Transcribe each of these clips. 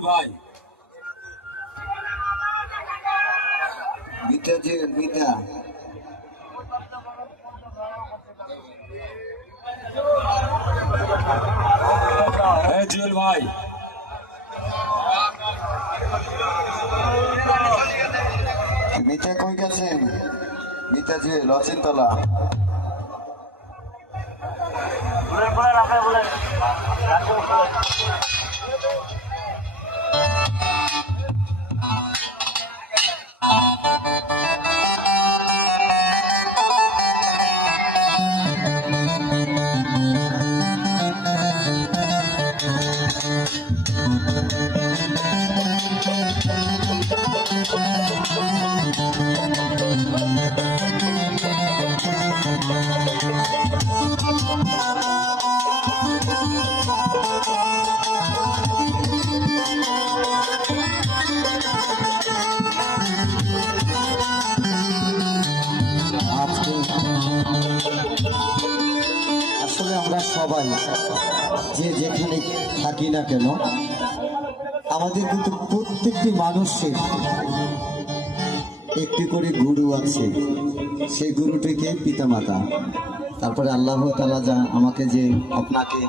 ভাই যে হ্যাঁ জুয়েল ভাই মিটা কই গেছেন মিটা যে লচিনতলা আজকে যে যেখানে থাকি না কেন, আমাদের কিন্তু প্রত্যেকটি মানুষের একটি করে গুরু আছে। সেই গুরুটিকে পিতামাতা। তারপরে আল্লাহ তালা যা আমাকে যে আপনাকে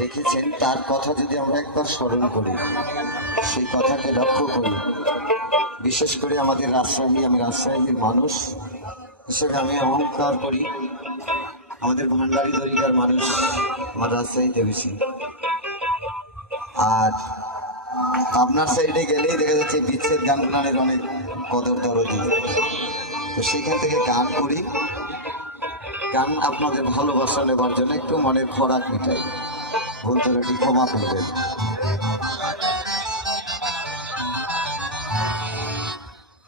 রেখেছেন, তার কথা যদি আমরা একবার স্মরণ করি, সেই কথাকে লক্ষ্য করি। বিশেষ করে আমাদের রাজশাহী, আমি রাজশাহীর মানুষ হিসেবে আমি অহংকার করি। আমাদের ভান্ডারি দরিকার মানুষ আমার রাজশাহীতে বেশি আর আপনার সাইডে গেলেই দেখা যাচ্ছে বিচ্ছেদ গান গানের অনেক কদর দরদি। তো সেখান থেকে গান করি। গান আপনাদের ভালোবাসা নেবার জন্য একটু মনের খোরাক মেটাই ভুল ত্রুটি ক্ষমা করবেন।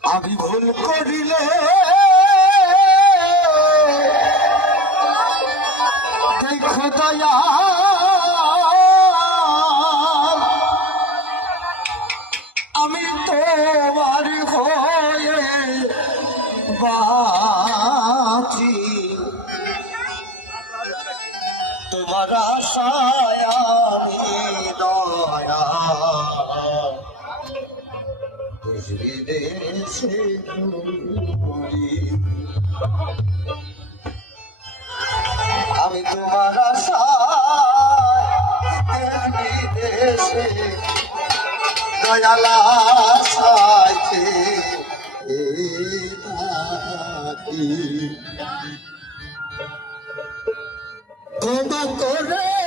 আমি ভুল করিলে আমি তোমার হয়ে বাঁচি। তোমার আশায় আমি দয়া বিদেশে। আমি তোমার আশায় বিদেশে দয়ালা সাইতে থাকি Como correr?